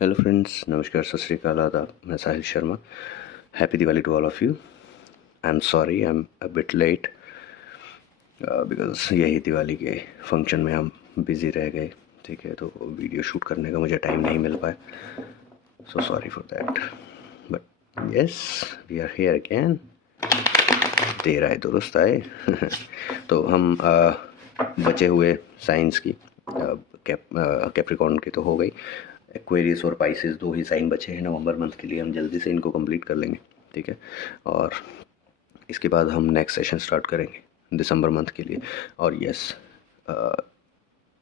Hello friends, नमस्कार, सत श्री अकाल, आदाब। मैं Sahil Sharma. Happy Diwali to all of you. I am sorry I am a bit late because यही दिवाली के फंक्शन में हम बिज़ी रह गए। ठीक है, तो वीडियो शूट करने का मुझे टाइम नहीं मिल पाया। So sorry for that, but yes, we are here again. देर आए दुरुस्त आए। तो हम बचे हुए साइंस की कैप्रिकॉर्न की तो हो गई। एक्वेरियस और पाइसेस दो ही साइन बचे हैं नवंबर मंथ के लिए। हम जल्दी से इनको कंप्लीट कर लेंगे। ठीक है, और इसके बाद हम नेक्स्ट सेशन स्टार्ट करेंगे दिसंबर मंथ के लिए। और यस,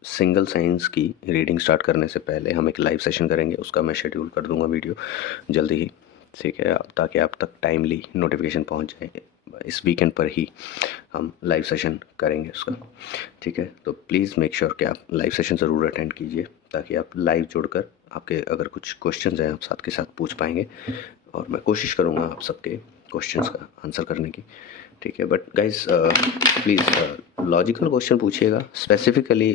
सिंगल साइंस की रीडिंग स्टार्ट करने से पहले हम एक लाइव सेशन करेंगे। उसका मैं शेड्यूल कर दूंगा वीडियो जल्दी ही। ठीक है, ताकि आप तक टाइमली नोटिफिकेशन पहुंच जाए। इस वीकेंड पर ही हम लाइव सेशन करेंगे उसका। ठीक है, तो प्लीज़ मेक श्योर कि आप लाइव सेशन ज़रूर अटेंड कीजिए, ताकि आप लाइव जुड़कर आपके अगर कुछ क्वेश्चंस हैं आप साथ के साथ पूछ पाएंगे। और मैं कोशिश करूँगा आप सबके क्वेश्चंस का आंसर करने की। ठीक है, but guys please logical question पूछिएगा। स्पेसिफिकली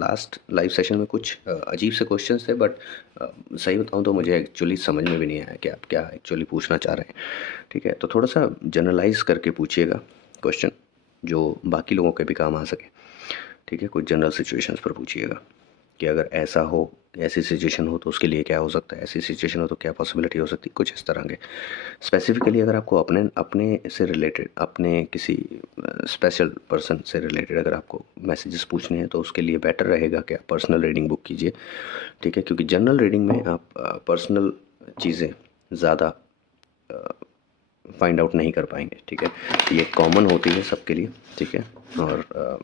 लास्ट लाइव सेशन में कुछ अजीब से क्वेश्चंस थे, बट सही बताऊं तो मुझे एक्चुअली समझ में भी नहीं आया कि आप क्या एक्चुअली पूछना चाह रहे हैं। ठीक है, तो थोड़ा सा जनरलाइज करके पूछिएगा क्वेश्चन, जो बाकी लोगों के भी काम आ सके। ठीक है, कुछ जनरल सिचुएशंस पर पूछिएगा कि अगर ऐसा हो, ऐसी सिचुएशन हो तो उसके लिए क्या हो सकता है, ऐसी सिचुएशन हो तो क्या पॉसिबिलिटी हो सकती है, कुछ इस तरह के। स्पेसिफिकली अगर आपको अपने अपने से रिलेटेड, अपने किसी स्पेशल पर्सन से रिलेटेड अगर आपको मैसेजेस पूछने हैं तो उसके लिए बेटर रहेगा कि आप पर्सनल रीडिंग बुक कीजिए। ठीक है, क्योंकि जनरल रीडिंग में आप पर्सनल चीज़ें ज़्यादा फाइंड आउट नहीं कर पाएंगे। ठीक है, ये कॉमन होती है सबके लिए। ठीक है, और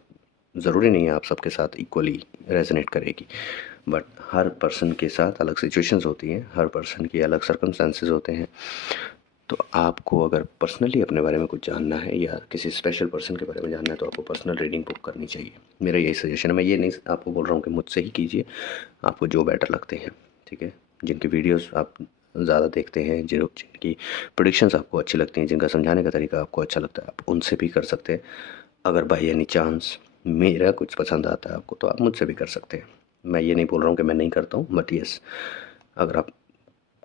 ज़रूरी नहीं है आप सबके साथ इक्वली रेजनेट करेगी, बट हर पर्सन के साथ अलग सिचुएशंस होती हैं, हर पर्सन की अलग सर्कमस्टेंसेस होते हैं। तो आपको अगर पर्सनली अपने बारे में कुछ जानना है या किसी स्पेशल पर्सन के बारे में जानना है तो आपको पर्सनल रीडिंग बुक करनी चाहिए। मेरा यही सजेशन है। मैं ये नहीं आपको बोल रहा हूँ कि मुझसे ही कीजिए, आपको जो बेटर लगते हैं। ठीक है, जिनकी वीडियोस आप ज़्यादा देखते हैं, जिनकी प्रोडिक्शंस आपको अच्छी लगती हैं, जिनका समझाने का तरीका आपको अच्छा लगता है, आप उनसे भी कर सकते हैं। अगर बाई एनी चांस मेरा कुछ पसंद आता है आपको तो आप मुझसे भी कर सकते हैं। मैं ये नहीं बोल रहा हूँ कि मैं नहीं करता हूँ, बट यस, अगर आप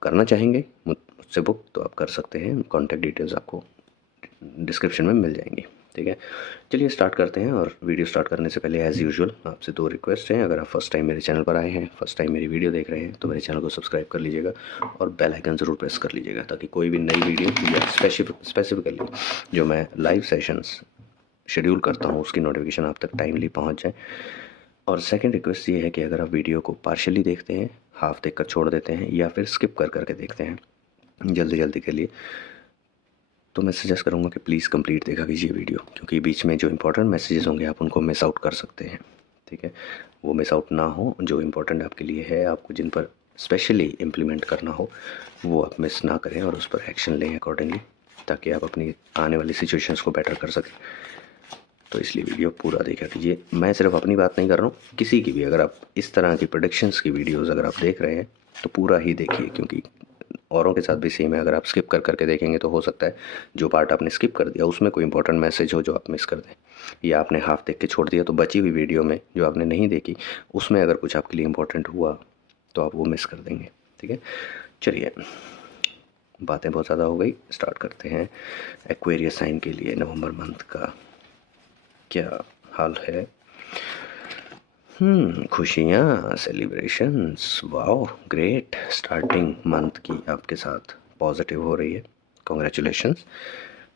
करना चाहेंगे मुझसे बुक तो आप कर सकते हैं। कॉन्टैक्ट डिटेल्स आपको डिस्क्रिप्शन में मिल जाएंगी। ठीक है, चलिए स्टार्ट करते हैं। और वीडियो स्टार्ट करने से पहले एज़ यूजुअल आपसे दो रिक्वेस्ट हैं। अगर आप फर्स्ट टाइम मेरे चैनल पर आए हैं, फर्स्ट टाइम मेरी वीडियो देख रहे हैं, तो मेरे चैनल को सब्सक्राइब कर लीजिएगा और बेल आइकन ज़रूर प्रेस कर लीजिएगा, ताकि कोई भी नई वीडियो या स्पेसिफिकली जो मैं लाइव सेशंस शेड्यूल करता हूँ उसकी नोटिफिकेशन आप तक टाइमली पहुँच जाए। और सेकंड रिक्वेस्ट ये है कि अगर आप वीडियो को पार्शियली देखते हैं, हाफ देख कर छोड़ देते हैं, या फिर स्किप कर करके देखते हैं जल्दी जल्दी के लिए, तो मैं सजेस्ट करूँगा कि प्लीज़ कंप्लीट देखा कीजिए वीडियो, क्योंकि बीच में जो इंपॉर्टेंट मैसेजेस होंगे आप उनको मिस आउट कर सकते हैं। ठीक है, वो मिस आउट ना हो। जो इंपॉर्टेंट आपके लिए है, आपको जिन पर स्पेशली इम्प्लीमेंट करना हो, वो आप मिस ना करें और उस पर एक्शन लें अकॉर्डिंगली, ताकि आप अपनी आने वाली सिचुएशंस को बेटर कर सकें। तो इसलिए वीडियो पूरा देखा कीजिए। मैं सिर्फ अपनी बात नहीं कर रहा हूँ, किसी की भी अगर आप इस तरह की प्रोडिक्शंस की वीडियोज़ अगर आप देख रहे हैं तो पूरा ही देखिए, क्योंकि औरों के साथ भी सेम है। अगर आप स्किप कर करके देखेंगे तो हो सकता है जो पार्ट आपने स्किप कर दिया उसमें कोई इंपॉर्टेंट मैसेज हो जो आप मिस कर दें, या आपने हाफ देख के छोड़ दिया तो बची हुई वीडियो में जो आपने नहीं देखी उसमें अगर कुछ आपके लिए इंपॉर्टेंट हुआ तो आप वो मिस कर देंगे। ठीक है, चलिए बातें बहुत ज़्यादा हो गई, स्टार्ट करते हैं। एक्वेरियस साइन के लिए नवंबर मंथ का क्या हाल है? खुशियाँ, celebrations, wow great. Starting month की आपके साथ पॉजिटिव हो रही है, कॉन्ग्रेचुलेशंस।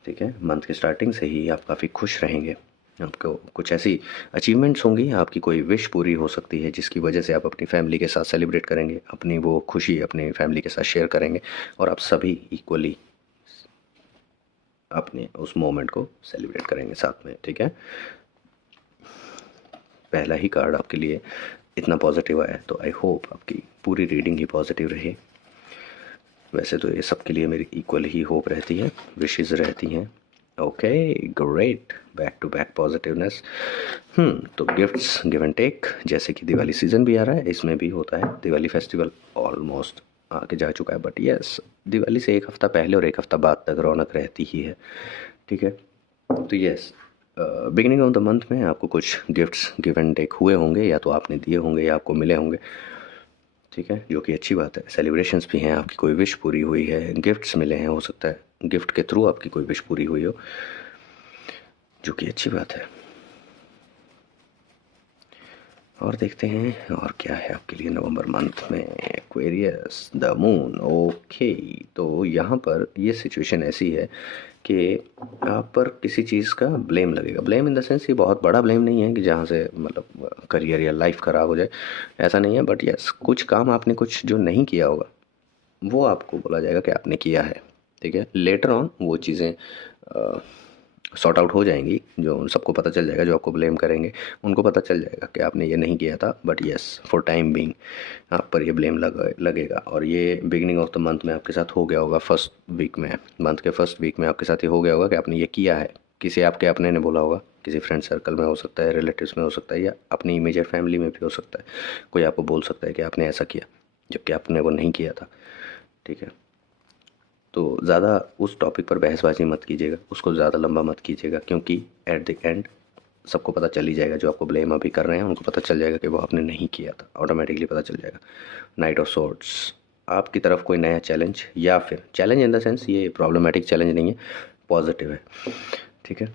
ठीक है, मंथ की स्टार्टिंग से ही आप काफ़ी खुश रहेंगे। आपको कुछ ऐसी अचीवमेंट्स होंगी, आपकी कोई विश पूरी हो सकती है जिसकी वजह से आप अपनी फैमिली के साथ सेलिब्रेट करेंगे, अपनी वो खुशी अपनी फैमिली के साथ शेयर करेंगे, और आप सभी इक्वली अपने उस मोमेंट को सेलिब्रेट करेंगे साथ में। ठीक है, पहला ही कार्ड आपके लिए इतना पॉजिटिव आया है, तो आई होप आपकी पूरी रीडिंग ही पॉजिटिव रही। वैसे तो ये सबके लिए मेरी इक्वल ही होप रहती है, विशेज़ रहती हैं। Okay great, back to back positiveness. तो गिफ्ट्स गिव एंड टेक, जैसे कि दिवाली सीज़न भी आ रहा है, इसमें भी होता है। दिवाली फेस्टिवल ऑलमोस्ट आके जा चुका है, बट यस, दिवाली से एक हफ़्ता पहले और एक हफ़्ता बाद तक रौनक रहती ही है। ठीक है, तो yes, beginning of the month में आपको कुछ गिफ्ट्स गिव एंड टेक हुए होंगे, या तो आपने दिए होंगे या आपको मिले होंगे। ठीक है, जो कि अच्छी बात है। सेलिब्रेशंस भी हैं, आपकी कोई विश पूरी हुई है, गिफ्ट्स मिले हैं, हो सकता है गिफ्ट के थ्रू आपकी कोई विश पूरी हुई हो, जो कि अच्छी बात है। और देखते हैं और क्या है आपके लिए नवंबर मंथ में। Aquarius, the moon. ओके, तो यहाँ पर ये सिचुएशन ऐसी है कि आप पर किसी चीज़ का ब्लेम लगेगा। ब्लेम इन द सेंस, ये बहुत बड़ा ब्लेम नहीं है कि जहाँ से मतलब करियर या लाइफ ख़राब हो जाए, ऐसा नहीं है। बट यस, कुछ काम आपने कुछ जो नहीं किया होगा वो आपको बोला जाएगा कि आपने किया है। ठीक है, लेटर ऑन वो चीज़ें सॉर्ट आउट हो जाएंगी, जो सबको पता चल जाएगा, जो आपको ब्लेम करेंगे उनको पता चल जाएगा कि आपने ये नहीं किया था। But yes, for time being आप पर ये ब्लेम लगेगा। और ये बिगिनिंग ऑफ द मंथ में आपके साथ हो गया होगा, फर्स्ट वीक में, मंथ के फर्स्ट वीक में आपके साथ ये हो गया होगा कि आपने ये किया है। किसी आपके अपने ने बोला होगा, किसी फ्रेंड सर्कल में हो सकता है, रिलेटिव्स में हो सकता है, या अपनी इमीडिएट फैमिली में भी हो सकता है। कोई आपको बोल सकता है कि आपने ऐसा किया, जबकि आपने वो नहीं किया था। ठीक है, तो ज़्यादा उस टॉपिक पर बहसबाजी मत कीजिएगा, उसको ज़्यादा लंबा मत कीजिएगा, क्योंकि एट द एंड सबको पता चल ही जाएगा। जो आपको ब्लेम अभी कर रहे हैं उनको पता चल जाएगा कि वो आपने नहीं किया था, ऑटोमेटिकली पता चल जाएगा। नाइट ऑफ सॉर्ड्स, आपकी तरफ कोई नया चैलेंज, या फिर चैलेंज इन द सेंस ये प्रॉब्लमेटिक चैलेंज नहीं है, पॉजिटिव है। ठीक है,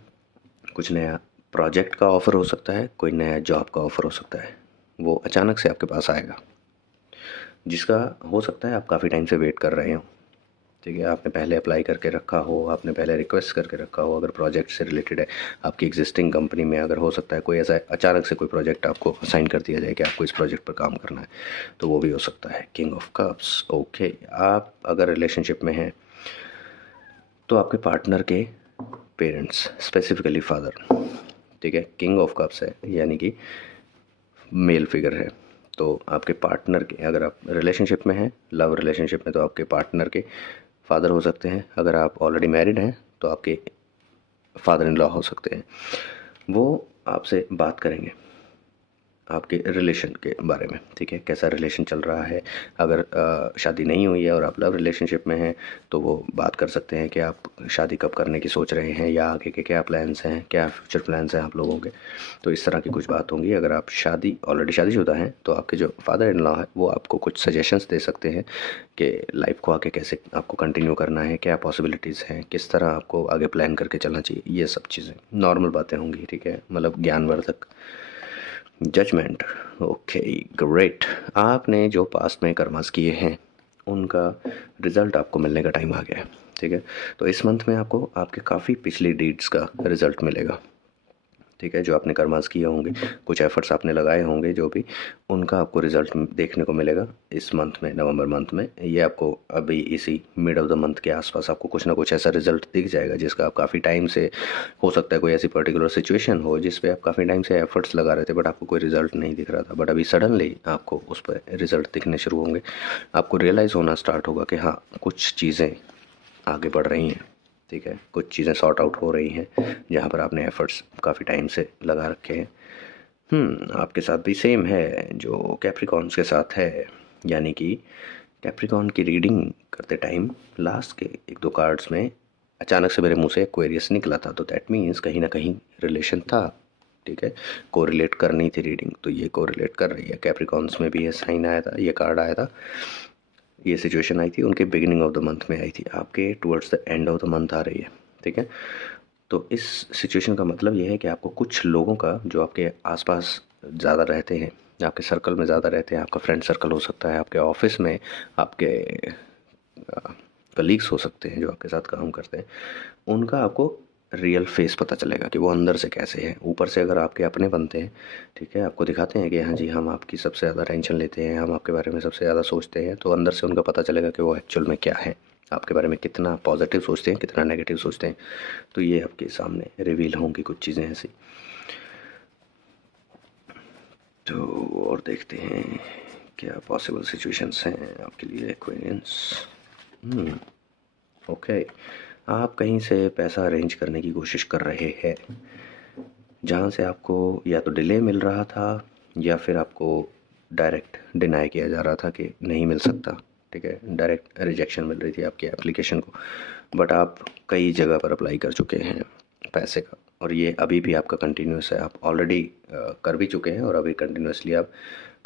कुछ नया प्रोजेक्ट का ऑफ़र हो सकता है, कोई नया जॉब का ऑफ़र हो सकता है, वो अचानक से आपके पास आएगा, जिसका हो सकता है आप काफ़ी टाइम से वेट कर रहे हो। ठीक है, आपने पहले अप्लाई करके रखा हो, आपने पहले रिक्वेस्ट करके रखा हो, अगर प्रोजेक्ट से रिलेटेड है, आपकी एग्जिस्टिंग कंपनी में अगर हो सकता है कोई ऐसा अचानक से कोई प्रोजेक्ट आपको असाइन कर दिया जाए कि आपको इस प्रोजेक्ट पर काम करना है, तो वो भी हो सकता है। King of cups. ओके, आप अगर रिलेशनशिप में हैं तो आपके पार्टनर के पेरेंट्स, स्पेसिफिकली फादर, ठीक है, किंग ऑफ कप्स है, यानी कि मेल फिगर है। तो आपके पार्टनर के, अगर आप रिलेशनशिप में हैं, लव रिलेशनशिप में, तो आपके पार्टनर के फादर हो सकते हैं। अगर आप ऑलरेडी मैरिड हैं तो आपके फादर इन लॉ हो सकते हैं। वो आपसे बात करेंगे आपके रिलेशन के बारे में। ठीक है, कैसा रिलेशन चल रहा है। अगर शादी नहीं हुई है और आप लव रिलेशनशिप में हैं तो वो बात कर सकते हैं कि आप शादी कब करने की सोच रहे हैं, या आगे के क्या प्लान्स हैं, क्या फ्यूचर प्लान्स हैं आप लोगों के। तो इस तरह की कुछ बात होंगी। अगर आप ऑलरेडी शादीशुदा हैं तो आपके जो फादर इन लॉ है वो आपको कुछ सजेशंस दे सकते हैं कि लाइफ को आगे कैसे आपको कंटिन्यू करना है, क्या पॉसिबिलिटीज़ हैं, किस तरह आपको आगे प्लान करके चलना चाहिए। ये सब चीज़ें नॉर्मल बातें होंगी। ठीक है, मतलब ज्ञानवर्धक। जजमेंट। Okay, great. आपने जो पास्ट में कर्मास किए हैं उनका रिज़ल्ट आपको मिलने का टाइम आ गया है। ठीक है, तो इस मंथ में आपको आपके काफ़ी पिछली डीड्स का रिज़ल्ट मिलेगा। ठीक है, जो आपने कर्मास किए होंगे, कुछ एफर्ट्स आपने लगाए होंगे जो भी, उनका आपको रिज़ल्ट देखने को मिलेगा इस मंथ में, नवंबर मंथ में। ये आपको अभी इसी मिड ऑफ द मंथ के आसपास आपको कुछ ना कुछ ऐसा रिज़ल्ट दिख जाएगा जिसका आप काफ़ी टाइम से, हो सकता है कोई ऐसी पर्टिकुलर सिचुएशन हो जिस पे आप काफ़ी टाइम से एफर्ट्स लगा रहे थे बट आपको कोई रिज़ल्ट नहीं दिख रहा था, बट अभी सडनली आपको उस पर रिज़ल्ट दिखने शुरू होंगे। आपको रियलाइज़ होना स्टार्ट होगा कि हाँ, कुछ चीज़ें आगे बढ़ रही हैं। ठीक है, कुछ चीज़ें सॉर्ट आउट हो रही हैं जहाँ पर आपने एफ़र्ट्स काफ़ी टाइम से लगा रखे हैं। आपके साथ भी सेम है जो कैप्रिकॉर्न्स के साथ है, यानी कि कैप्रिकॉर्न की रीडिंग करते टाइम लास्ट के एक दो कार्ड्स में अचानक से मेरे मुंह से एक्वेरियस निकला था, तो दैट मीन्स कहीं ना कहीं रिलेशन था। ठीक है, कोरिलेट करनी थी रीडिंग, तो ये कोरिलेट कर रही है। कैप्रिकॉर्न्स में भी ये साइन आया था, ये कार्ड आया था, ये सिचुएशन आई थी उनके बिगिनिंग ऑफ द मंथ में आई थी, आपके towards the end of the month आ रही है। ठीक है, तो इस सिचुएशन का मतलब ये है कि आपको कुछ लोगों का जो आपके आसपास ज़्यादा रहते हैं, आपके सर्कल में ज़्यादा रहते हैं, आपका फ्रेंड सर्कल हो सकता है, आपके ऑफिस में आपके कलीग्स हो सकते हैं जो आपके साथ काम करते हैं, उनका आपको रियल फेस पता चलेगा कि वो अंदर से कैसे हैं। ऊपर से अगर आपके अपने बनते हैं, ठीक है, आपको दिखाते हैं कि हाँ जी, हम आपकी सबसे ज़्यादा टेंशन लेते हैं, हम आपके बारे में सबसे ज़्यादा सोचते हैं, तो अंदर से उनका पता चलेगा कि वो एक्चुअल में क्या है, आपके बारे में कितना पॉजिटिव सोचते हैं, कितना नेगेटिव सोचते हैं। तो ये आपके सामने रिवील होंगी कुछ चीज़ें ऐसी। तो और देखते हैं क्या पॉसिबल सिचुएशंस हैं आपके लिए एक्वेरियंस। ओके, आप कहीं से पैसा अरेंज करने की कोशिश कर रहे हैं जहाँ से आपको या तो डिले मिल रहा था या फिर आपको डायरेक्ट डिनाई किया जा रहा था कि नहीं मिल सकता। ठीक है, डायरेक्ट रिजेक्शन मिल रही थी आपकी एप्लीकेशन को, बट आप कई जगह पर अप्लाई कर चुके हैं पैसे का, और ये अभी भी आपका कंटिन्यूस है। आप ऑलरेडी कर भी चुके हैं और अभी कंटिन्यूसली आप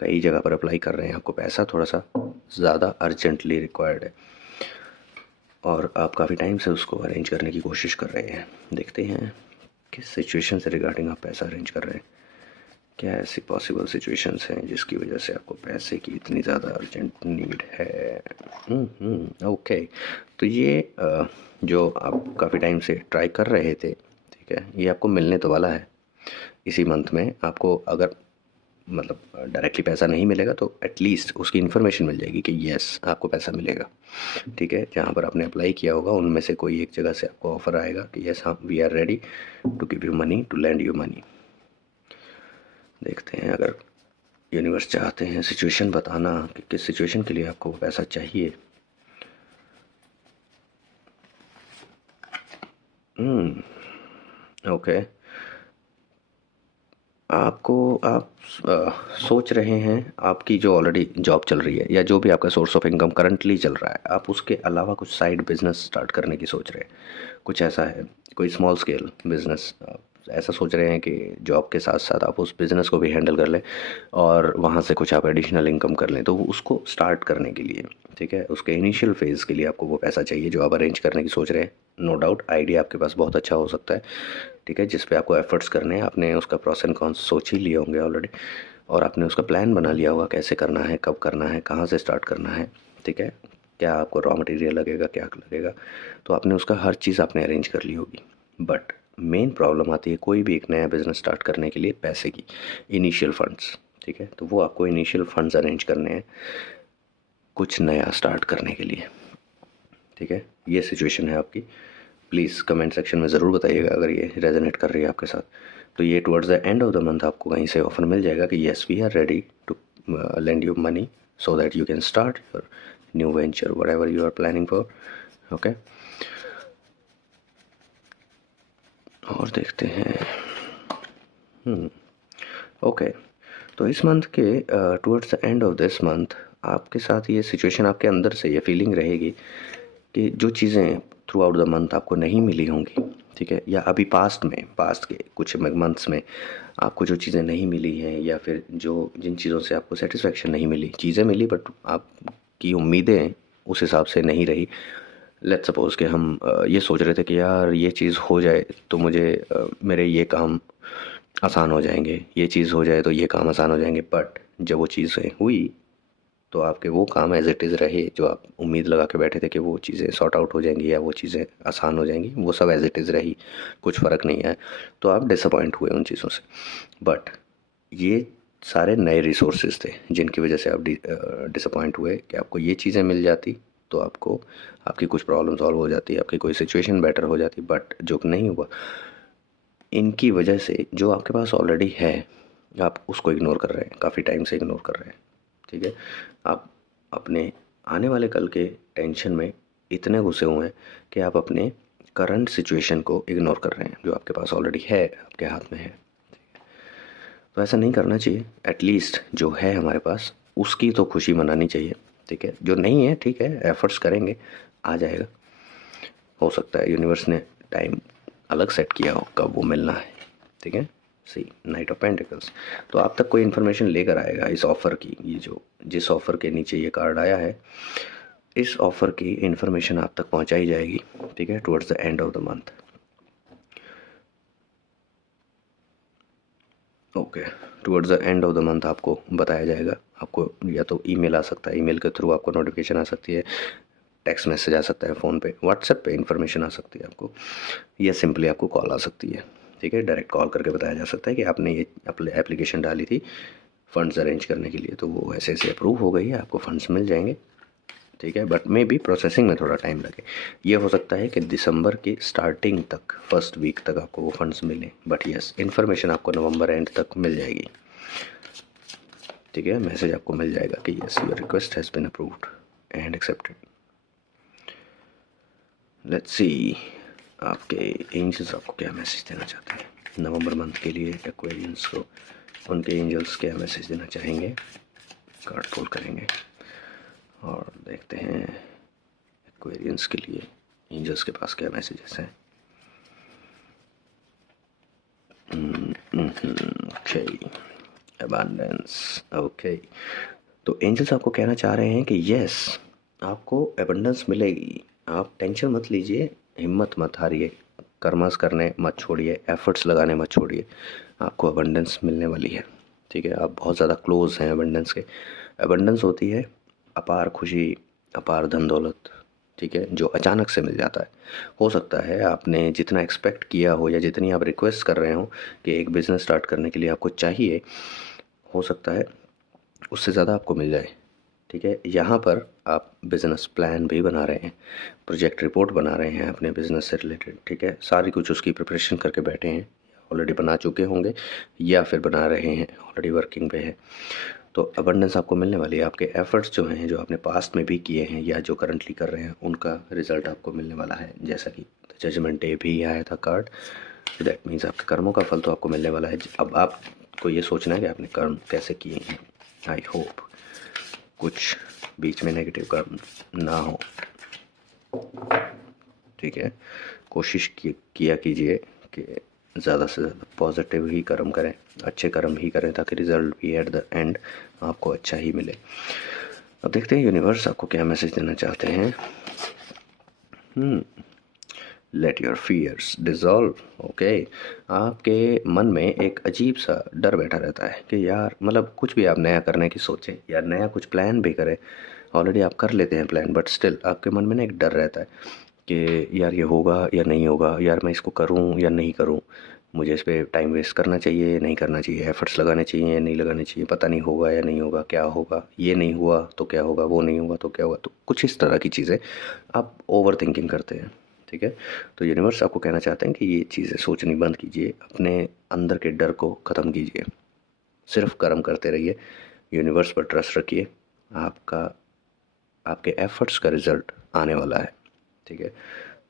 कई जगह पर अप्लाई कर रहे हैं, आपको पैसा थोड़ा सा ज़्यादा अर्जेंटली रिक्वायर्ड है और आप काफ़ी टाइम से उसको अरेंज करने की कोशिश कर रहे हैं। देखते हैं किस सिचुएशन से रिगार्डिंग आप पैसा अरेंज कर रहे हैं, क्या ऐसी पॉसिबल सिचुएशंस हैं जिसकी वजह से आपको पैसे की इतनी ज़्यादा अर्जेंट नीड है। ओके, तो ये जो आप काफ़ी टाइम से ट्राई कर रहे थे, ठीक है, ये आपको मिलने तो वाला है इसी मंथ में। आपको अगर मतलब डायरेक्टली पैसा नहीं मिलेगा तो एटलीस्ट उसकी इन्फॉर्मेशन मिल जाएगी कि येस आपको पैसा मिलेगा, ठीक है। जहाँ पर आपने अप्लाई किया होगा उनमें से कोई एक जगह से आपको ऑफ़र आएगा कि येस हाँ we are ready to give you money, to lend you money. देखते हैं अगर यूनिवर्स चाहते हैं सिचुएशन बताना कि किस सिचुएशन के लिए आपको वो पैसा चाहिए। ओके, आपको आप सोच रहे हैं आपकी जो ऑलरेडी जॉब चल रही है या जो भी आपका सोर्स ऑफ इनकम करंटली चल रहा है, आप उसके अलावा कुछ साइड बिजनेस स्टार्ट करने की सोच रहे हैं। कुछ ऐसा है, कोई स्मॉल स्केल बिजनेस ऐसा सोच रहे हैं कि जॉब के साथ साथ आप उस बिज़नेस को भी हैंडल कर लें और वहाँ से कुछ आप एडिशनल इनकम कर लें। तो उसको स्टार्ट करने के लिए, ठीक है, उसके इनिशियल फेज़ के लिए आपको वो पैसा चाहिए जो आप अरेंज करने की सोच रहे हैं। नो डाउट आइडिया आपके पास बहुत अच्छा हो सकता है, ठीक है, जिस पे आपको एफर्ट्स करने हैं। आपने उसका प्रोस एंड कॉन्स सोच ही लिए होंगे ऑलरेडी और आपने उसका प्लान बना लिया होगा कैसे करना है, कब करना है, कहाँ से स्टार्ट करना है, ठीक है, क्या आपको रॉ मटेरियल लगेगा, क्या लगेगा। तो आपने उसका हर चीज़ आपने अरेंज कर ली होगी। बट मेन प्रॉब्लम आती है कोई भी एक नया बिज़नेस स्टार्ट करने के लिए पैसे की, इनिशियल फंड्स, ठीक है। तो वो आपको इनिशियल फंड्स अरेंज करने हैं कुछ नया स्टार्ट करने के लिए, ठीक है। ये सिचुएशन है आपकी। प्लीज़ कमेंट सेक्शन में ज़रूर बताइएगा अगर ये रेजोनेट कर रही है आपके साथ। तो ये towards the end of the month आपको कहीं से ऑफर मिल जाएगा कि yes we are ready to lend you money so that you can start your new venture whatever you are planning for, okay। और देखते हैं ओके, तो इस मंथ के towards the end of this month आपके साथ ये सिचुएशन, आपके अंदर से ये फीलिंग रहेगी कि जो चीज़ें थ्रू आउट द मंथ आपको नहीं मिली होंगी, ठीक है, या अभी पास्ट के कुछ मंथ्स में आपको जो चीज़ें नहीं मिली हैं या फिर जो जिन चीज़ों से आपको सेटिस्फेक्शन नहीं मिली, चीज़ें मिली बट आपकी उम्मीदें उस हिसाब से नहीं रही। लेट्स सपोज़ कि हम ये सोच रहे थे कि यार ये चीज़ हो जाए तो मुझे मेरे ये काम आसान हो जाएंगे, ये चीज़ हो जाए तो ये काम आसान हो जाएंगे। बट जब वो चीज़ें हुई तो आपके वो काम एज इट इज़ रहे जो आप उम्मीद लगा के बैठे थे कि वो चीज़ें सॉर्ट आउट हो जाएंगी या वो चीज़ें आसान हो जाएंगी, वो सब एज इट इज़ रही, कुछ फ़र्क नहीं आया। तो आप डिसअपॉइंट हुए उन चीज़ों से। बट ये सारे नए रिसोर्सेज थे जिनकी वजह से आप डिसअपॉइंट हुए कि आपको ये चीज़ें मिल जाती तो आपको आपकी कुछ प्रॉब्लम सॉल्व हो जाती, आपकी कोई सिचुएशन बेटर हो जाती। बट जो नहीं हुआ, इनकी वजह से जो आपके पास ऑलरेडी है आप उसको इग्नोर कर रहे हैं, काफ़ी टाइम से इग्नोर कर रहे हैं, ठीक है। आप अपने आने वाले कल के टेंशन में इतने घुसे हुए हैं कि आप अपने करंट सिचुएशन को इग्नोर कर रहे हैं जो आपके पास ऑलरेडी है, आपके हाथ में है। तो ऐसा नहीं करना चाहिए। एटलीस्ट जो है हमारे पास उसकी तो खुशी मनानी चाहिए, ठीक है। जो नहीं है ठीक है, एफर्ट्स करेंगे, आ जाएगा। हो सकता है यूनिवर्स ने टाइम अलग सेट किया हो कब वो मिलना है, ठीक है। सी नाइट ऑफ पेंटिकल्स तो आप तक कोई इन्फॉर्मेशन लेकर आएगा इस ऑफ़र की। ये जो जिस ऑफ़र के नीचे ये कार्ड आया है, इस ऑफ़र की इन्फॉर्मेशन आप तक पहुंचाई जाएगी, ठीक है, towards the end of the month. Okay, towards the end of the month आपको बताया जाएगा। आपको या तो ईमेल आ सकता है, ईमेल के थ्रू आपको नोटिफिकेशन आ सकती है, टेक्स्ट मैसेज आ सकता है, फ़ोन पे, व्हाट्सएप पे इन्फॉर्मेशन आ सकती है आपको, या सिंपली आपको कॉल आ सकती है, ठीक है। डायरेक्ट कॉल करके बताया जा सकता है कि आपने ये एप्लीकेशन डाली थी फ़ंड्स अरेंज करने के लिए, तो वो ऐसे ऐसे अप्रूव हो गई है, आपको फ़ंड्स मिल जाएंगे, ठीक है। बट मे बी प्रोसेसिंग में थोड़ा टाइम लगे। ये हो सकता है कि दिसंबर की स्टार्टिंग तक, फर्स्ट वीक तक आपको वो फंड्स मिले। बट यस, इन्फॉर्मेशन आपको नवंबर एंड तक मिल जाएगी, ठीक है। मैसेज आपको मिल जाएगा कि yes your request has been approved and accepted. Let's see आपके एंजल्स आपको क्या मैसेज देना चाहते हैं नवंबर मंथ के लिए। एक्वेरियंस को उनके एंजल्स क्या मैसेज देना चाहेंगे, कार्ड पुल करेंगे और देखते हैं एक्वेरियंस के लिए एंजल्स के पास क्या मैसेजेस हैं। Okay, abundance. ओके, तो एंजल्स आपको कहना चाह रहे हैं कि यस, आपको अबंडेंस मिलेगी। आप टेंशन मत लीजिए, हिम्मत मत हारिए, कर्मस करने मत छोड़िए, एफर्ट्स लगाने मत छोड़िए, आपको अबंडेंस मिलने वाली है। ठीक है, आप बहुत ज़्यादा क्लोज हैं अबंडेंस के। अबंडेंस होती है अपार खुशी, अपार धन दौलत, ठीक है, जो अचानक से मिल जाता है। हो सकता है आपने जितना एक्सपेक्ट किया हो या जितनी आप रिक्वेस्ट कर रहे हो कि एक बिज़नेस स्टार्ट करने के लिए आपको चाहिए, हो सकता है उससे ज़्यादा आपको मिल जाए। ठीक है, यहाँ पर आप बिज़नेस प्लान भी बना रहे हैं, प्रोजेक्ट रिपोर्ट बना रहे हैं अपने बिज़नेस से रिलेटेड। ठीक है, सारी कुछ उसकी प्रिपरेशन करके बैठे हैं, ऑलरेडी बना चुके होंगे या फिर बना रहे हैं, ऑलरेडी वर्किंग पे है। तो अबंडेंस आपको मिलने वाली है। आपके एफर्ट्स जो हैं, जो आपने पास्ट में भी किए हैं या जो करंटली कर रहे हैं, उनका रिजल्ट आपको मिलने वाला है। जैसा कि जजमेंट डे भी आया था कार्ड, तो दैट मीन्स आपके कर्मों का फल तो आपको मिलने वाला है। अब आपको ये सोचना है कि आपने कर्म कैसे किए हैं। आई होप कुछ बीच में नेगेटिव कर्म ना हो। ठीक है, कोशिश किया कीजिए कि ज़्यादा से ज़्यादा पॉजिटिव ही कर्म करें, अच्छे कर्म ही करें, ताकि रिज़ल्ट भी एट द एंड आपको अच्छा ही मिले। अब देखते हैं यूनिवर्स आपको क्या मैसेज देना चाहते हैं। Let your fears dissolve. Okay, आपके मन में एक अजीब सा डर बैठा रहता है कि यार, मतलब कुछ भी आप नया करने की सोचें या नया कुछ प्लान भी करें, ऑलरेडी आप कर लेते हैं प्लान, बट स्टिल आपके मन में ना एक डर रहता है कि यार ये होगा या नहीं होगा, यार मैं इसको करूं या नहीं करूं, मुझे इस पर टाइम वेस्ट करना चाहिए नहीं करना चाहिए, एफर्ट्स लगाने चाहिए या नहीं लगाने चाहिए, पता नहीं होगा या नहीं होगा, क्या होगा, ये नहीं हुआ तो क्या होगा, वो नहीं हुआ तो क्या होगा। तो कुछ इस तरह की चीज़ें आप ओवर थिंकिंग करते हैं। ठीक है, तो यूनिवर्स आपको कहना चाहते हैं कि ये चीज़ें सोचनी बंद कीजिए, अपने अंदर के डर को ख़त्म कीजिए, सिर्फ कर्म करते रहिए, यूनिवर्स पर ट्रस्ट रखिए, आपका आपके एफर्ट्स का रिज़ल्ट आने वाला है। ठीक है,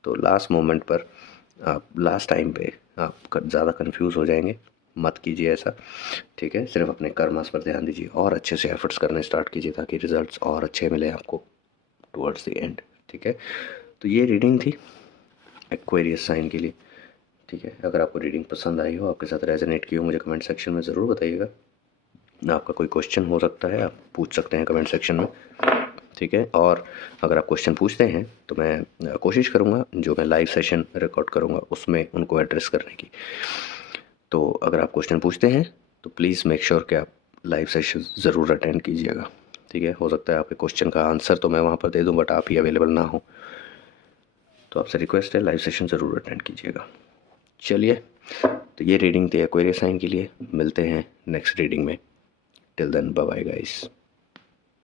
तो लास्ट मोमेंट पर आप, लास्ट टाइम पे आप ज़्यादा कंफ्यूज हो जाएंगे, मत कीजिए ऐसा। ठीक है, सिर्फ अपने कर्मस पर ध्यान दीजिए और अच्छे से एफर्ट्स करने स्टार्ट कीजिए, ताकि रिजल्ट्स और अच्छे मिले आपको टुवर्ड्स द एंड। ठीक है, तो ये रीडिंग थी एक्वेरियस साइन के लिए। ठीक है, अगर आपको रीडिंग पसंद आई हो, आपके साथ रेजोनेट की हो, मुझे कमेंट सेक्शन में ज़रूर बताइएगा। आपका कोई क्वेश्चन हो सकता है, आप पूछ सकते हैं कमेंट सेक्शन में। ठीक है, और अगर आप क्वेश्चन पूछते हैं तो मैं कोशिश करूँगा जो मैं लाइव सेशन रिकॉर्ड करूँगा उसमें उनको एड्रेस करने की। तो अगर आप क्वेश्चन पूछते हैं तो प्लीज़ मेक श्योर कि आप लाइव सेशन ज़रूर अटेंड कीजिएगा। ठीक है, हो सकता है आपके क्वेश्चन का आंसर तो मैं वहाँ पर दे दूँ, बट आप ही अवेलेबल ना हो, तो आपसे रिक्वेस्ट है लाइव सेशन ज़रूर अटेंड कीजिएगा। चलिए, तो ये रीडिंग थी एक्वेरियस साइन के लिए। मिलते हैं नेक्स्ट रीडिंग में। Till then bye bye guys.